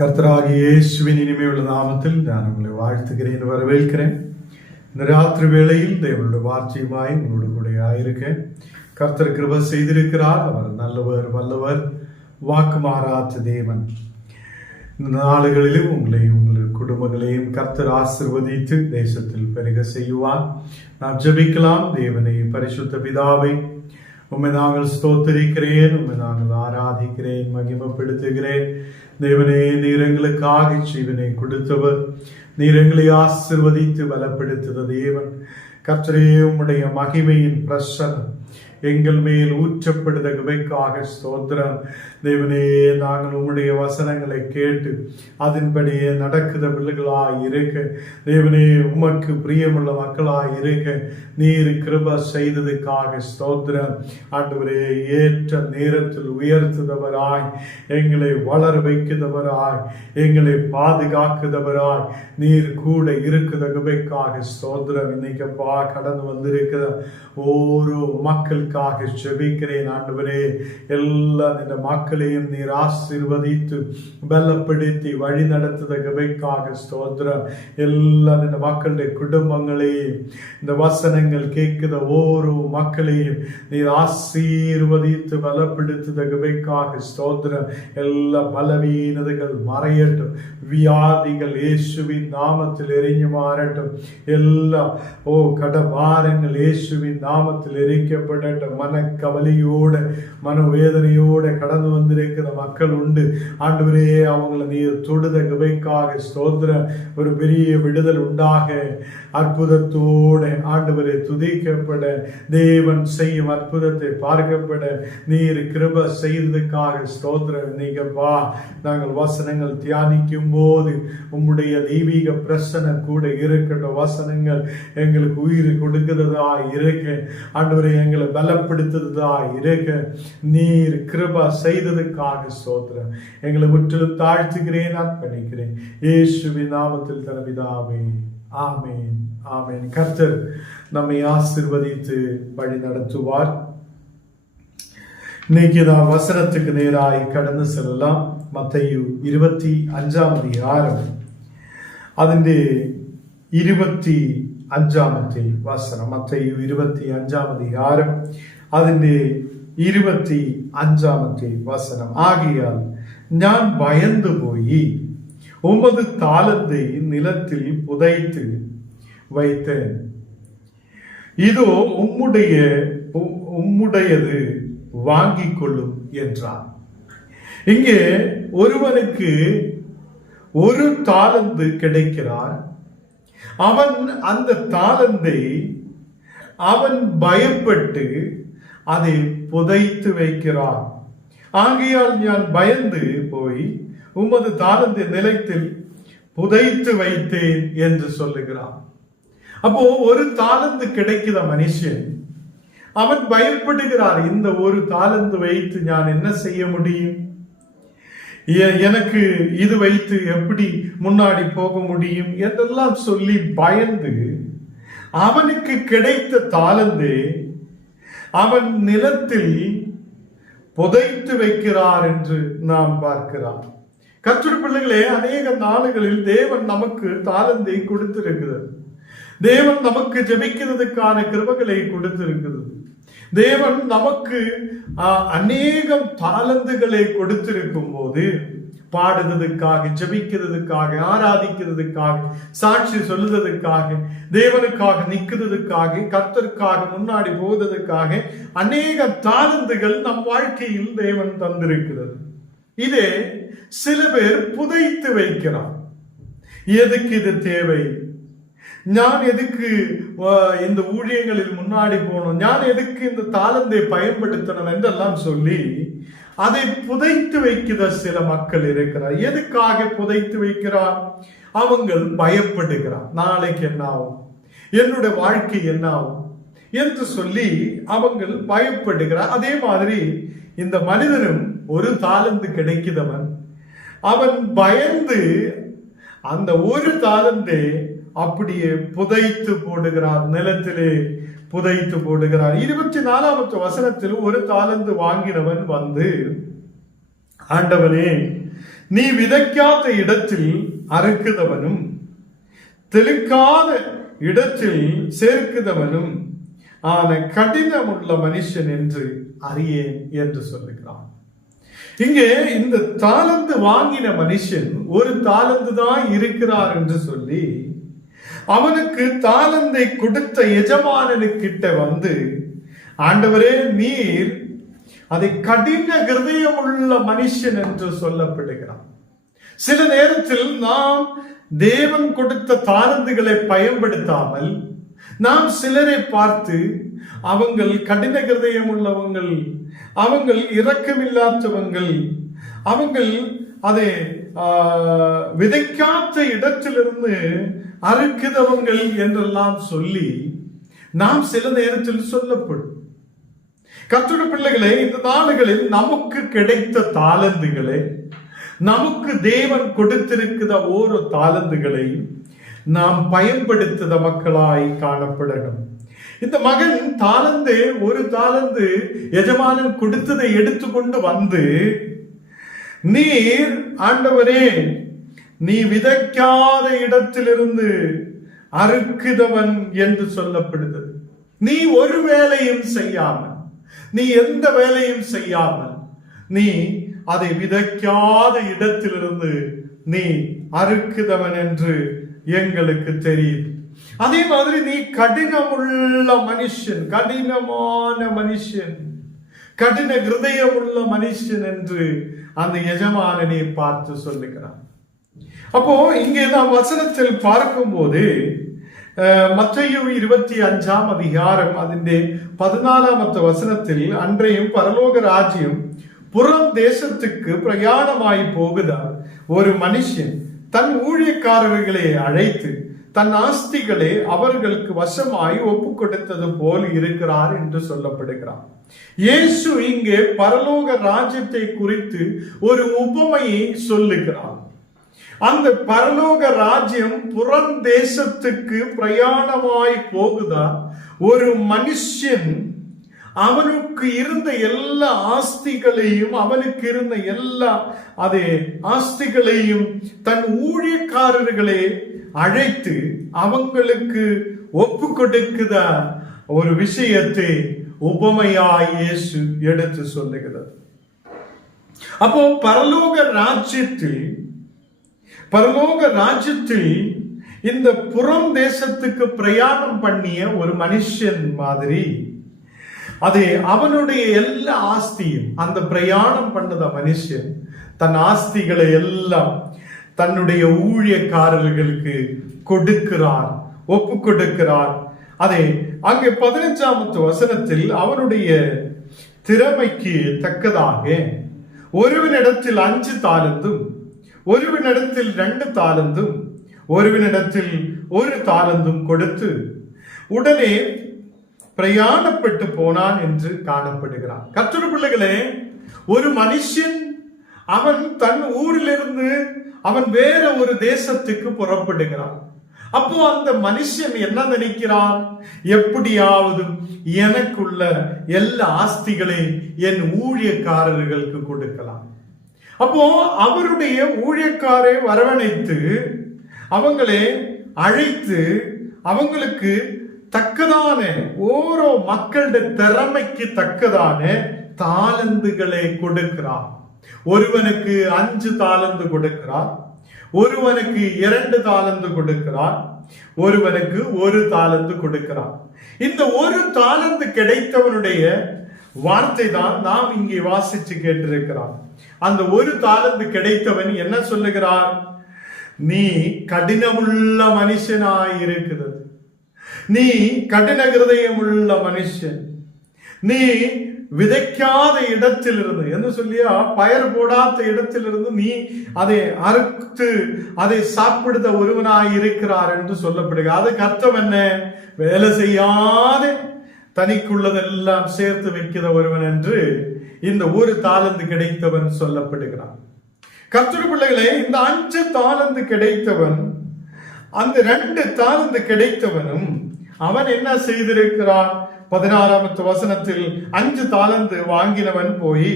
கர்த்தராகிய இயேசுவின் இனிமையுள்ள நாமத்தில் நான் உங்களை வாழ்த்துகிறேன், வரவேற்கிறேன். இந்த ராத்திரி வேளையில் தேவனுடைய வார்த்தையுமாய் உங்களோடு கூட ஆயிருக்க கர்த்தர் கிருபை செய்திருக்கிறார். அவர் நல்லவர், வல்லவர், வாக்கு மாறாத தேவன். இந்த நாளுகளிலும் உங்களையும் உங்கள் குடும்பங்களையும் கர்த்தர் ஆசீர்வதித்து தேசத்தில் பெருக செய்வார். நாம் ஜெபிக்கலாம். தேவனை, பரிசுத்த பிதாவை, உம்மை நாங்கள் ஸ்தோத்திரிக்கிறேன், உம்மை நாங்கள் ஆராதிக்கிறேன், மகிமைப்படுத்துகிறேன். தேவனே, நீர் எங்களுக்காக ஜீவனை கொடுத்தவர், நீர் எங்களை ஆசீர்வதித்து பலப்படுத்துகிற தேவன். கர்த்தரே, உம்முடைய மகிமையின் பிரசன்னம் எங்கள் மேல் ஊற்றப்படுதற்காக ஸ்தோத்திரம். தேவனே, நாங்கள் உம்முடைய வசனங்களை கேட்டு அதன்படியே நடக்குத பிள்ளைகளாய் இருக்க, தேவனே, உமக்கு பிரியமுள்ள மக்களாய் இருக்க நீர் கிருபை செய்ததுக்காக ஸ்தோத்திரம். ஆண்டவரே, ஏற்ற நேரத்தில் உயர்த்துதவராய், எங்களை வளர வைக்கிறவராய், எங்களை பாதுகாக்குதவராய் நீர் கூட இருக்குதற்காக ஸ்தோத்திரம். இன்னைக்கப்பா கடந்து வந்திருக்கிற ஒரு மக்கள் ஜெபிக்கிறேன். ஆண்டவரே, எல்லா இந்த மக்களையும் நீர் ஆசீர்வதித்து பலப்படுத்தி வழி நடத்துவதற்காக ஸ்தோத்திரம். எல்லா இந்த மக்களுடைய குடும்பங்களையும் இந்த வசனங்கள் கேட்கிற ஒவ்வொரு மக்களையும் நீர் ஆசீர்வதித்து பலப்படுத்துவதற்காக ஸ்தோத்திரம். எல்லா பலவீனதைகள் மறையட்டும், வியாதிகள் இயேசுவின் நாமத்தில் எரிஞ்சு மாறட்டும். எல்லா கடபாரங்கள் இயேசுவின் நாமத்தில் எரிக்கப்படட்டும். மனக்கவலையோட மனவேதனையோட கடந்து வந்திருக்கிற மக்கள் உண்டு. ஆண்டவரே, அவங்களை நீர் தொடுத கிருபைக்காக ஸ்தோத்திரம். ஒரு பெரிய விடுதல் உண்டாக, அற்புதத்தோட ஆண்டவரை துதிக்கப்பட, தேவன் செய்யும் அற்புதத்தை பார்க்கப்பட நீர் கிருபை செய்ததுக்காக ஸ்தோத்திரம். இன்னைக்கப்பா நாங்கள் வசனங்கள் தியானிக்கும் போது உம்முடைய தெய்வீக பிரசன்னம் கூட இருக்கட்டும். வசனங்கள் எங்களுக்கு உயிர் கொடுக்கிறதா இருக்க, ஆண்டவரை எங்களை பலப்படுத்துறதா இருக்க நீர் கிருபை செய்ததுக்காக ஸ்தோத்திரம். எங்களை முற்றிலும் தாழ்த்துகிறேன், அர்ப்பணிக்கிறேன் இயேசுவின் நாமத்தில் தரபிதாவே, ஆமேன், ஆமேன். கர்த்தர் நம்மை ஆசீர்வதித்து வழி நடத்துவார். இன்னைக்கு நான் வசனத்துக்கு நேராய் கடந்து செல்லலாம். மத்தேயு 25 அதிகாரம் അതിന്റെ 25 വസനം. മത്തയ്യു 25 அதிகாரம் അതിന്റെ 25 വസനം. ആകയാൽ ഞാൻ ഭയന്നു പോയി 9 താലന്தை நிலத்தில் புதைத்து வைத்தேன், இதோ உம்முடையது வாங்கிக் கொள்ளும் என்றார். இங்கே ஒருவனுக்கு ஒரு தாலந்து கிடைக்கிறார். அவன் அந்த தாலந்தை அவன் பயப்பட்டு அதை புதைத்து வைக்கிறான். ஆகையால் நான் பயந்து போய் உமது தாலந்தை நிலத்தில் புதைத்து வைத்தேன் என்று சொல்லுகிறான். அப்போ ஒரு தாலந்து கிடைக்கிற மனுஷன் அவன் பயப்படுகிறார். இந்த ஒரு தாலந்து வைத்து நான் என்ன செய்ய முடியும்? எனக்கு இது வைத்து எப்படி முன்னாடி போக முடியும் என்றெல்லாம் சொல்லி பயந்து அவனுக்கு கிடைத்த தாலந்தை அவன் நிலத்தில் புதைத்து வைக்கிறார் என்று நாம் பார்க்கிறோம். கர்த்தருடைய பிள்ளைகளே, அநேக நாளுகளில் தேவன் நமக்கு தாலந்தை கொடுத்திருக்கிறது. தேவன் நமக்கு ஜெபிக்கிறதுக்கான கிருபைகளை கொடுத்திருக்கிறது. தேவன் நமக்கு அநேகம் தாலந்துகளை கொடுத்திருக்கும் போது பாடுறதுக்காக, ஜெபிக்கிறதுக்காக, ஆராதிக்கிறதுக்காக, சாட்சி சொல்லுவதற்காக, தேவனுக்காக நிற்கிறதுக்காக, கர்த்தருக்காக முன்னாடி போவதற்காக அநேக தாலந்துகள் நம் வாழ்க்கையில் தேவன் தந்திருக்கிறது. இதே சில பேர் புதைத்து வைக்கிறார். எதுக்கு இது தேவை? நான் எதுக்கு இந்த ஊழியங்களில் முன்னாடி போகணும்? நான் எதுக்கு இந்த தாளந்தை பயன்படுத்தணும் என்றெல்லாம் சொல்லி அதை புதைத்து வைக்கிற சில மக்கள் இருக்கிறார். எதுக்காக புதைத்து வைக்கிறார்? அவங்கள் பயப்படுகிறார். நாளைக்கு என்ன ஆகும், என்னுடைய வாழ்க்கை என்ன ஆகும் என்று சொல்லி அவங்கள் பயப்படுகிறார். அதே மாதிரி இந்த மனிதனும் ஒரு தாளந்து கிடைக்கிறவன், அவன் பயந்து அந்த ஒரு தாளந்தை அப்படியே புதைத்து போடுகிறார், நிலத்திலே புதைத்து போடுகிறார். 24வது வசனத்தில் ஒரு தாலந்து வாங்கினவன் வந்து, ஆண்டவனே, நீ விதைக்காத இடத்தில் அறுக்குதவனும் தெளிக்காத இடத்தில் சேர்க்குதவனும் ஆன கடினமுள்ள மனுஷன் என்று அறியேன் என்று சொல்லுகிறான். இங்கே இந்த தாலந்து வாங்கின மனுஷன் ஒரு தாலந்து தான் இருக்கிறார் என்று சொல்லி அவனுக்கு தாலந்தை கொடுத்த எஜமானனுக்கிட்ட வந்து, ஆண்டவரே நீர் அதை கடின ஹிருதயமுள்ள மனுஷன் என்று சொல்லப்படுகிறான். சில நேரத்தில் நாம் தேவன் கொடுத்த தாலந்துகளை பயன்படுத்தாமல் நாம் சிலரை பார்த்து அவங்கள் கடின ஹிருதயம் உள்ளவங்கள், அவங்கள் இரக்கமில்லாதவங்கள், அவங்கள் அதை விதைக்காத இடத்திலிருந்து அறுக்குதவங்கள் என்றெல்லாம் சொல்லி நாம் சில நேரத்தில் சொல்லப்படும். கர்த்தருடைய பிள்ளைகளே, இந்த நாடுகளில் நமக்கு கிடைத்த தாலந்துகளை, நமக்கு தேவன் கொடுத்திருக்கிற ஒரு தாலந்துகளை நாம் பயன்படுத்துத மக்களாய் காணப்படணும். இந்த மகன் தாலந்து, ஒரு தாலந்து எஜமானன் கொடுத்ததை எடுத்துக்கொண்டு வந்து, நீர் ஆண்டவரே நீ விதைக்காத இடத்திலிருந்து அறுக்குதவன் என்று சொல்லப்படுகிறது. நீ ஒரு வேலையும் செய்யாமல், நீ எந்த வேலையும் செய்யாமல் நீ அதை விதைக்காத இடத்திலிருந்து நீ அறுக்குதவன் என்று எங்களுக்கு தெரியும். அதே மாதிரி நீ கடினமுள்ள மனுஷன், கடினமான மனுஷன், கடின ஹிருதயம் உள்ள மனுஷன் என்று அந்த எஜமானனை பார்த்து சொல்லுகிறான். அப்போ இங்கே நாம் வசனத்தில் பார்க்கும் போது மத்தேயு 25ஆம் அதிகாரம் അതിന്റെ 14ാമത്തെ வசனத்தில், அன்றையும் பரலோக ராஜ்யம் புறம் தேசத்துக்கு பிரயாணமாய் போகுதார் ஒரு மனுஷன் தன் ஊழியக்காரர்களை அழைத்து தன் ஆஸ்திகளை அவர்களுக்கு வசமாய் ஒப்பு கொடுத்தது போல் இருக்கிறார் என்று சொல்லப்படுகிறார். இயேசு இங்கே பரலோக ராஜ்யத்தை குறித்து ஒரு உபமையை சொல்லுகிறார். அந்த பரலோக ராஜ்யம் புறம் தேசத்துக்கு பிரயாணமாய் போகுதா ஒரு மனுஷன் அவனுக்கு இருந்த எல்லா ஆஸ்திகளையும், அவனுக்கு இருந்த எல்லா அதே ஆஸ்திகளையும் தன் ஊழியக்காரர்களை அழைத்து அவங்களுக்கு ஒப்பு கொடுக்கிற ஒரு விஷயத்தை உபமையாய் இயேசு எடுத்து சொல்லுகிறது. அப்போ பரலோக ராஜ்யத்தில் இந்த புறம் தேசத்துக்கு பிரயாணம் பண்ணிய ஒரு மனுஷன் மாதிரி அது அவனுடைய எல்லா ஆஸ்தியும், அந்த பிரயாணம் பண்ணத மனுஷன் தன் ஆஸ்திகளை எல்லாம் தன்னுடைய ஊழியக்காரர்களுக்கு கொடுக்கிறார், ஒப்பு கொடுக்கிறார். அதை அங்கே 15வது வசனத்தில் அவனுடைய திறமைக்கு தக்கதாக ஒருவனிடத்தில் 5 தாலந்தும், ஒருவனிடத்தில் 2 தாலந்தும், ஒருவனிடத்தில் 1 தாலந்தும் கொடுத்து உடனே பிரயாணப்பட்டு போனான் என்று காணப்படுகிறான். கர்த்தருடைய பிள்ளைகளே, ஒரு மனுஷன் அவன் தன் ஊரிலிருந்து அவன் வேற ஒரு தேசத்துக்கு புறப்படுகிறான். அப்போ அந்த மனுஷன் என்ன நினைக்கிறான்? எப்படியாவது எனக்குள்ள எல்லா ஆஸ்திகளை என் ஊழியக்காரர்களுக்கு கொடுக்கலாம். அப்போ அவருடைய ஊழியக்காரை வரவழைத்து அவங்களை அழைத்து அவங்களுக்கு தக்கதான ஓரோ மக்களுடைய திறமைக்கு தக்கதான தாலந்துகளை கொடுக்கிறார். ஒருவனுக்கு 5 தாலந்து கொடுக்கிறார், ஒருவனுக்கு 2 தாலந்து கொடுக்கிறார், ஒருவனுக்கு 1 தாலந்து கொடுக்கிறார். இந்த 1 தாலந்து கிடைத்தவனுடைய வார்த்தை தான் நாம் இங்கே வாசிச்சு கேட்டிருக்கிறார். அந்த 1 தாலந்து கிடைத்தவன் என்ன சொல்லுகிறார்? நீ கடினமுள்ள மனுஷனாய் இருக்கிறது, நீ கடின ஹிருதயம் உள்ள மனுஷன், நீ விதைக்காத இடத்திலிருந்து என்ன சொல்லியா பயிர் போடாத இடத்திலிருந்து நீ அதை அறுத்து அதை சாப்பிடுத ஒருவனாய் இருக்கிறார் என்று சொல்லப்படுகிறது. அதுக்கு அர்த்தம் என்ன? வேலை செய்யாத தனிக்குள்ளதெல்லாம் சேர்த்து வைக்கிற ஒருவன் என்று இந்த 1 தாலந்து கிடைத்தவன் சொல்லப்படுகிறான். கர்த்தருடைய பிள்ளைகளே, இந்த 5 தாலந்து கிடைத்தவன், அந்த 2 தாலந்து கிடைத்தவனும் அவன் என்ன செய்திருக்கிறான்? 16வது வசனத்தில் 5 தாலந்து வாங்கினவன் போய்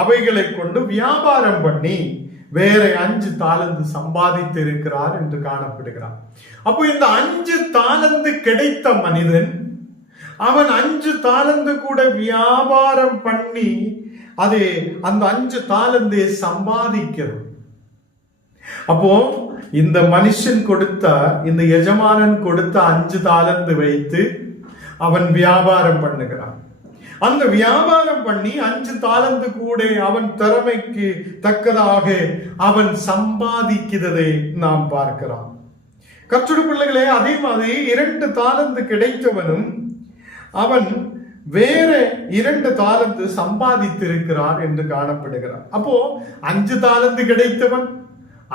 அவைகளை கொண்டு வியாபாரம் பண்ணி வேற 5 தாலந்து சம்பாதித்து இருக்கிறார் என்று காணப்படுகிறார். அப்போ இந்த 5 தாலந்து கிடைத்த மனிதன் அவன் 5 தாலந்து கூட வியாபாரம் பண்ணி அதே அந்த 5 தாலந்தை சம்பாதிக்கிறான். அப்போ இந்த மனுஷன் கொடுத்த, இந்த எஜமானன் கொடுத்த 5 தாலந்து வைத்து அவன் வியாபாரம் பண்ணுகிறான். அந்த வியாபாரம் பண்ணி 5 தாலந்து கூட அவன் திறமைக்கு தக்கதாக அவன் சம்பாதிக்கிறதை நாம் பார்க்கிறோம். கர்த்தருடைய பிள்ளைகளே, அதே மாதிரி 2 தாலந்து கிடைத்தவனும் அவன் வேற 2 தாலந்து சம்பாதித்திருக்கிறார் என்று காணப்படுகிறார். அப்போ 5 தாலந்து கிடைத்தவன்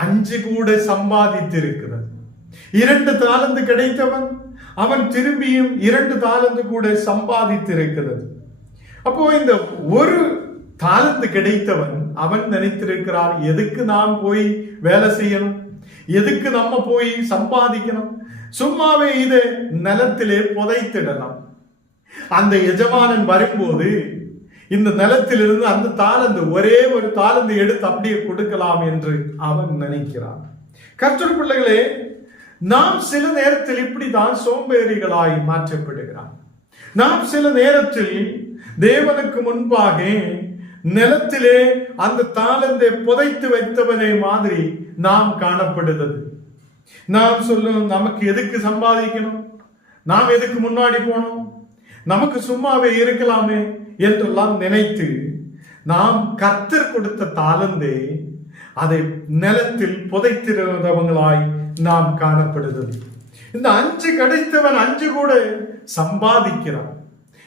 5 கூட சம்பாதித்திருக்கிறது. 2 தாலந்து கிடைத்தவன் அவன் திரும்பியும் 2 தாலந்து கூட சம்பாதித்திருக்கிறது. அப்போ இந்த 1 தாலந்து கிடைத்தவன் அவன் நினைத்திருக்கிறார், எதுக்கு நாம் போய் வேலை செய்யணும், எதுக்கு நம்ம போய் சம்பாதிக்கணும், சும்மாவே இதை நிலத்திலே புதைத்திடலாம். அந்த எஜமானன் வரும்போது இந்த நிலத்திலிருந்து அந்த தாலந்து, ஒரே ஒரு தாலந்து எடுத்து அப்படியே கொடுக்கலாம் என்று அவன் நினைக்கிறான். கர்த்தருடைய பிள்ளைகளே, நாம் சில நேரத்தில் இப்படிதான் சோம்பேறிகளாய் மாற்றப்படுகிறான். நாம் சில நேரத்தில் தேவனுக்கு முன்பாக நிலத்திலே அந்த தாளந்தை புதைத்து வைத்தவனை மாதிரி நாம் காணப்படுகிறது. நாம் சொல்லும், நமக்கு எதுக்கு சம்பாதிக்கணும், நாம் எதுக்கு முன்னாடி போனோம், நமக்கு சும்மாவே இருக்கலாமே என்றெல்லாம் நினைத்து நாம் கர்த்தர் கொடுத்த தாளந்தை அதை நிலத்தில் புதைத்திருந்தவங்களாய் நாம் காணப்படுகிறது. இந்த 5 கிடைத்தவன் 5 கூட சம்பாதிக்கிறான்.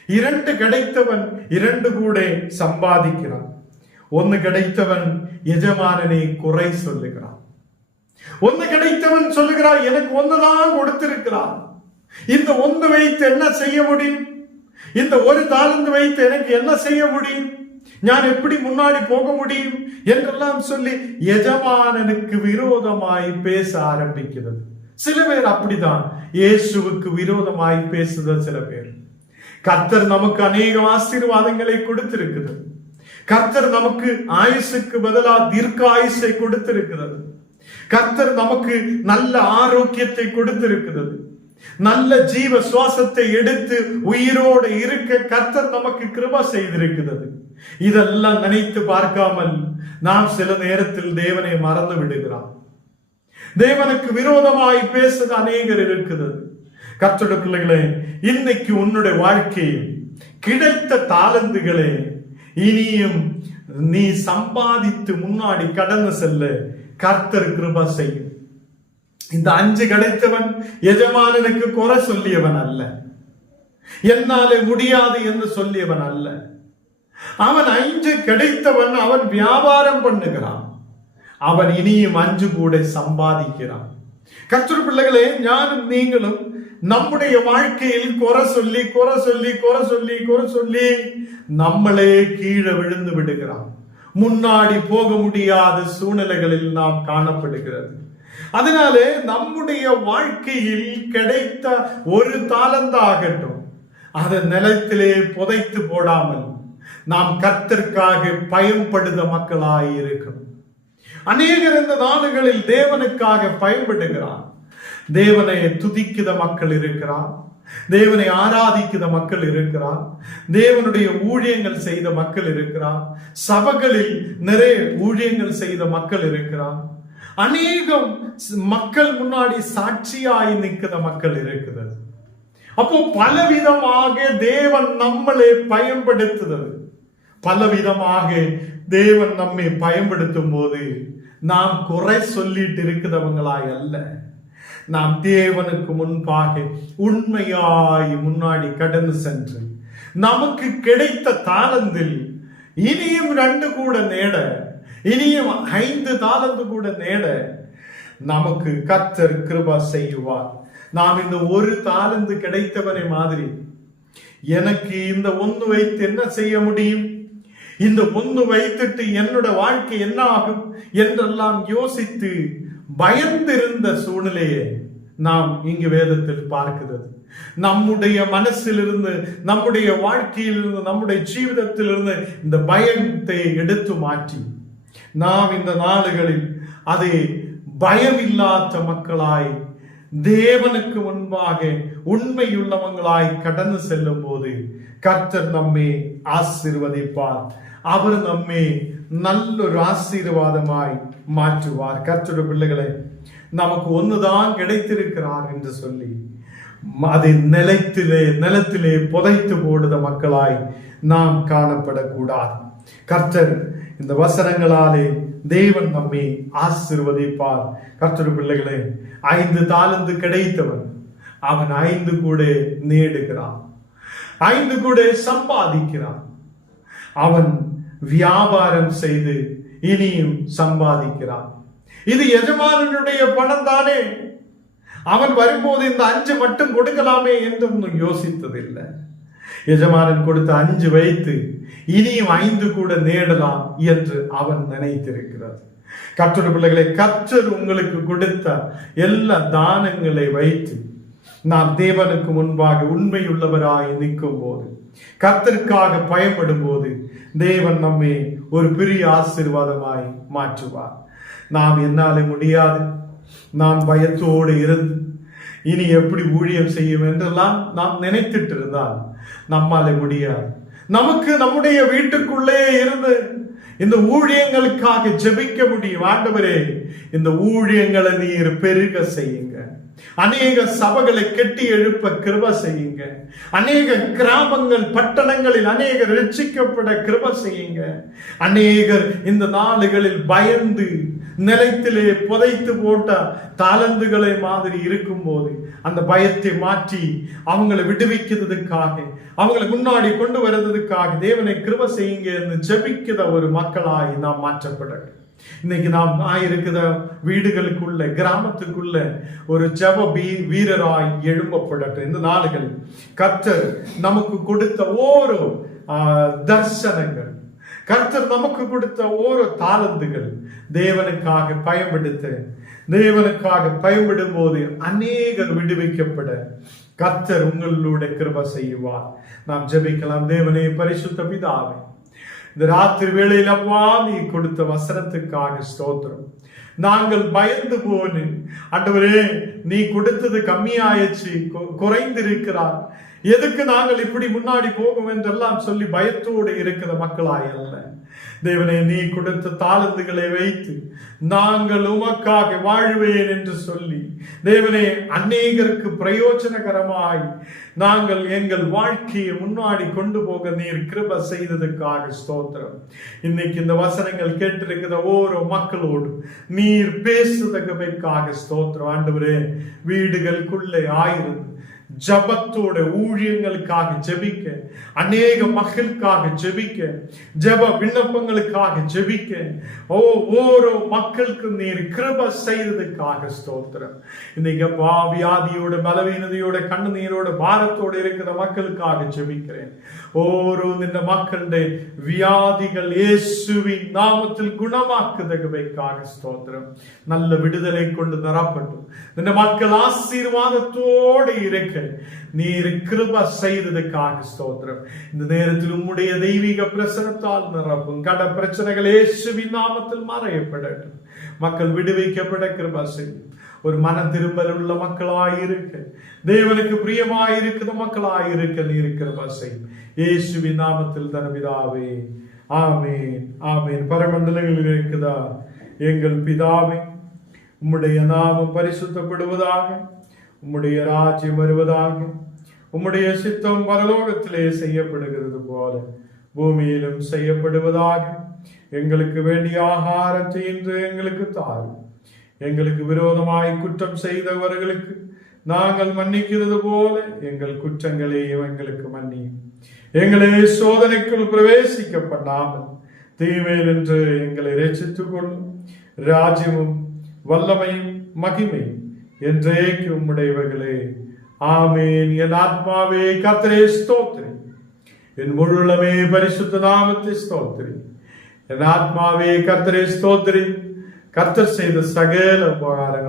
2 கிடைத்தவன் 2 கூட சம்பாதிக்கிறான். 1 கிடைத்தவன் எஜமானனை குறை சொல்லுகிறான். 1 கிடைத்தவன் சொல்லுகிறான், எனக்கு 1 தான் கொடுத்திருக்கிறான், இந்த 1 வைத்து என்ன செய்ய முடியும், இந்த 1 தாளந்து வைத்து எனக்கு என்ன செய்ய முடியும், நான் எப்படி முன்னாடி போக முடியும் என்றெல்லாம் சொல்லி எஜமானனுக்கு விரோதமாய் பேச ஆரம்பிக்கிறது. சில பேர் அப்படிதான் இயேசுவுக்கு விரோதமாய் பேசுத சில பேர். கர்த்தர் நமக்கு அநேக ஆசீர்வாதங்களை கொடுத்திருக்கிறது. கர்த்தர் நமக்கு ஆயுசுக்கு பதிலா தீர்க்க ஆயுசை கொடுத்திருக்கிறது. கர்த்தர் நமக்கு நல்ல ஆரோக்கியத்தை கொடுத்திருக்கிறது. நல்ல ஜீவ சுவாசத்தை எடுத்து உயிரோடு இருக்க கர்த்தர் நமக்கு கிருபை செய்திருக்கிறது. இதெல்லாம் நினைத்து பார்க்காமல் நாம் சில நேரத்தில் தேவனை மறந்து விடுகிறோம். தேவனுக்கு விரோதமாய் பேசுவது அநேகர் இருக்கிறது. கர்த்தருடைய பிள்ளைகளே, இன்னைக்கு உன்னுடைய வாழ்க்கையில் கிடைத்த தாளந்துகளே இனியும் நீ சம்பாதித்து முன்னாடி கடந்து செல்ல கர்த்தர் கிருபை செய்யும். இந்த 5 கிடைத்தவன் எஜமானனுக்கு குறை சொல்லியவன் அல்ல, என்னாலே முடியாது என்று சொல்லியவன் அல்ல. அவன் 5 கிடைத்தவன் அவன் வியாபாரம் பண்ணுகிறான். அவன் இனியும் 5 கூட சம்பாதிக்கிறான். கர்த்தருடைய பிள்ளைகளே, ஞானும் நீங்களும் நம்முடைய வாழ்க்கையில் குறை சொல்லி குறை சொல்லி குறை சொல்லி குறை சொல்லி நம்மளே கீழே விழுந்து விடுகிறான். முன்னாடி போக முடியாத சூழ்நிலைகளில் நாம் காணப்படுகிறது. அதனாலே நம்முடைய வாழ்க்கையில் கிடைத்த 1 தாளந்தாகட்டும் அதை நிலத்திலே புதைத்து போடாமல் நாம் கர்த்தருக்காக பயன்படுத்த மக்களாய் இருக்கணும். அநேகர் இந்த நாடுகளில் தேவனுக்காக பயன்படுகிறார். தேவனை துதிக்கிற மக்கள் இருக்கிறார், தேவனை ஆராதிக்கிற மக்கள் இருக்கிறார், தேவனுடைய ஊழியங்கள் செய்த மக்கள் இருக்கிறார், சபைகளில் நிறைய ஊழியங்கள் செய்த மக்கள் இருக்கிறார், அநேகம் மக்கள் முன்னாடி சாட்சியாய் நிற்கிற மக்கள் இருக்கிறது. அப்போ பலவிதமாக தேவன் நம்மளை பயன்படுத்துகிறது. பலவிதமாக தேவன் நம்மை பயன்படுத்தும் போது நாம் குறை சொல்லிட்டு இருக்கிறவங்களாய் அல்ல, நாம் தேவனுக்கு முன்பாக உண்மையாய் முன்னாடி கடந்து சென்று நமக்கு கிடைத்த தாளந்தில் இனியும் 2 கூட நேட, இனியும் 5 தாளந்து கூட நேட நமக்கு கர்த்தர் கிருபை செய்வார். நாம் இந்த 1 தாளந்து கிடைத்தவனை மாதிரி எனக்கு இந்த 1 வைத்து என்ன செய்ய முடியும், இந்த 1 வைத்துட்டு என்னோட வாழ்க்கை என்ன ஆகும் என்றெல்லாம் யோசித்து பயந்திருந்த சூழ்நிலையை நாம் இங்கு வேதத்தில் பார்க்கிறது. நம்முடைய மனசிலிருந்து, நம்முடைய வாழ்க்கையிலிருந்து, நம்முடைய ஜீவிதத்திலிருந்து இந்த பயத்தை எடுத்து மாற்றி நாம் இந்த நாடுகளில் அதை பயமில்லாத மக்களாய் தேவனுக்கு முன்பாக உண்மையுள்ளவங்களாய் கடந்து செல்லும் போது கர்த்தர் நம்மை ஆசீர்வதிப்பார். அவர் நம்மை நல்லொரு ஆசீர்வாதமாய் மாற்றுவார். கர்த்தருடைய பிள்ளைகளை, நமக்கு ஒன்றுதான் கிடைத்திருக்கிறார் என்று சொல்லி அதை நிலத்திலே புதைத்து போடுத மக்களாய் நாம் காணப்படக்கூடாது. கர்த்தர் இந்த வசனங்களாலே தேவன் நம்மை ஆசீர்வதிப்பார். கர்த்தருடைய பிள்ளைகளே, 5 தாலந்து கிடைத்தவன் அவன் 5 கூட நேடுகிறான், 5 கூட சம்பாதிக்கிறான். அவன் வியாபாரம் செய்து இனியும் சம்பாதிக்கிறான். இது எஜமானனுடைய பணம் தானே. அவன் வரும்போது இந்த 5 மட்டும் கொடுக்கலாமே என்று யோசித்ததில்லை. எஜமானன் கொடுத்த 5 வைத்து இனியும் 5 கூட நேடலாம் என்று அவன் நினைத்திருக்கிறார். கர்த்தருடைய பிள்ளைகளை, கர்த்தர் உங்களுக்கு கொடுத்த எல்லா தானங்களை வைத்து நாம் தேவனுக்கு முன்பாக உண்மையுள்ளவராய் நிற்கும் போது, கர்த்தருக்காக பயப்படும் போது தேவன் நம்மை ஒரு பெரிய ஆசீர்வாதமாய் மாற்றுவார். நாம் என்னாலே முடியாது, நாம் பயத்தோடு இருந்து இனி எப்படி ஊழியம் செய்யும் என்றெல்லாம் நாம் நினைத்துட்டு இருந்தால் நம்மாலே முடியாது. நமக்கு நம்முடைய வீட்டுக்குள்ளே இருந்து இந்த ஊழியங்களுக்காக ஜெபிக்க முடியும். ஆண்டவரே, இந்த ஊழியங்களை நீர் பெருக செய்யுங்க. அநேக சபைகளை கட்டி எழுப்ப கிருபை செய்யுங்க. அநேக கிராமங்கள் பட்டணங்களில் அநேகர் ரட்சிக்கப்பட கிருபை செய்யுங்க. அநேகர் இந்த நாளுகளில் பயந்து நிலத்திலே புதைத்து போட்ட தாளந்துகளை மாதிரி இருக்கும் போது அந்த பயத்தை மாற்றி அவங்களை விடுவிக்கிறதுக்காக, அவங்களை முன்னாடி கொண்டு வருவதற்காக தேவனை கிருபை செய்யுங்க என்று ஜெபிக்கிற ஒரு மக்களாய் நாம் மாற்றப்பட. இன்னைக்கு நாம் இருக்கிற வீடுகளுக்குள்ள, கிராமத்துக்குள்ள ஒரு ஜெப வீரராய் எழும்பப்படட்டும். இந்த நாளுகளில் கர்த்தர் நமக்கு கொடுத்த ஓரோ தர்சனங்கள், கர்த்தர் நமக்கு கொடுத்த ஓரோ தாளந்துகள் தேவனுக்காக பயன்படும் போது அநேகர் விடுவிக்கப்பட கர்த்தர் உங்களுடைய கிருபை செய்வார். நாம் ஜெபிக்கலாம். தேவனே, பரிசுத்த பிதாவே, இந்த ராத்திரி வேளையில் அப்பா நீ கொடுத்த வசனத்துக்காக ஸ்தோத்திரம். நாங்கள் பயந்து போனு ஆண்டவரே, நீ கொடுத்தது கம்மியாயிடுச்சு, குறைந்திருக்கிறார், எதுக்கு நாங்கள் இப்படி முன்னாடி போகும் என்றெல்லாம் சொல்லி பயத்தோடு இருக்கிற மக்களாய் அல்ல. தேவனே, நீ கொடுத்த தாளந்துகளை வைத்து நாங்கள் உமக்காக வாழ்வேன் என்று சொல்லி தேவனே அநேகருக்கு பிரயோஜனகரமாய் நாங்கள் எங்கள் வாழ்க்கையை முன்னாடி கொண்டு போக நீர் கிருபை செய்ததுக்காக ஸ்தோத்திரம். இன்னைக்கு இந்த வசனங்கள் கேட்டிருக்கிற ஒவ்வொரு மக்களோடு நீர் பேசுவதற்காக ஸ்தோத்திரம். ஆண்டவரே, வீடுகளுக்குள்ளே ஆயிருந்து ஜபத்தோட ஊழியங்களுக்காக ஜெபிக்க, அநேக மக்களுக்காக ஜெபிக்க, ஜெப விண்ணப்பங்களுக்காக ஜெபிக்க ஒவ்வொரு மக்களுக்கு நீர் கிருபை செய்ததுக்காக ஸ்தோத்திரம். இன்னைக்கு வியாதியோட, பலவீனதையோட, கண்ணீரோட, பாரத்தோட இருக்கிற மக்களுக்காக ஜெபிக்கிறேன். ஓரோ இந்த மக்களுடைய வியாதிகள் இயேசுவின் நாமத்தில் குணமாக்குதற்காக ஸ்தோத்திரம். நல்ல விடுதலை கொண்டு நிரப்பட்டும். இந்த மக்கள் ஆசீர்வாதத்தோடு இருக்க நீர் கிருபை செய்ததுக்காக ஸ்தோத்திரம். இந்த நேரத்தில் உம்முடைய தெய்வீக பிரசனத்தால் நிரப்பும். கட பிரச்சனைகள் இயேசுவின் நாமத்தில் மறையப்படட்டும். மக்கள் விடுவிக்கப்பட கிருபை செய்யும். ஒரு மன திரும்பல் உள்ள மக்களாயிருக்க, தேவனுக்கு பிரியமாயிருக்கிற மக்களாயிருக்க நீர் கிருபை செய்யும். இயேசுவின் நாமத்தில் தனபிதாவே, ஆமேன், ஆமேன். பரமண்டலங்களில் இருக்குதா எங்கள் பிதாவே, உம்முடைய நாமம் பரிசுத்தப்படுவதாக, உம்முடைய ராஜ்யம் வருவதாக, உம்முடைய சித்தம் பரலோகத்திலே செய்யப்படுகிறது போல பூமியிலும் செய்யப்படுவதாக. எங்களுக்கு வேண்டிய ஆகாரத்தை இன்று எங்களுக்கு தாரும். எங்களுக்கு விரோதமாய் குற்றம் செய்தவர்களுக்கு நாங்கள் மன்னிக்கிறது போல எங்கள் குற்றங்களையும் எங்களுக்கு மன்னியும். எங்களை சோதனைக்குள் பிரவேசிக்க பண்ணாமல் தீமையில் என்று எங்களை ரட்சித்துக் கொள்ளும். ராஜ்யமும் வல்லமையும் மகிமையும் என்றேக்கு உம்முடையவர்களே, ஆமேன். என் ஆத்மாவே கர்த்தரை ஸ்தோத்திரி, என் முழுமே பரிசுத்த நாமத்தை ஸ்தோத்திரி. என் ஆத்மாவே கர்த்தரை ஸ்தோத்திரி, கர்த்தர் செய்த சகல உபகாரங்கள்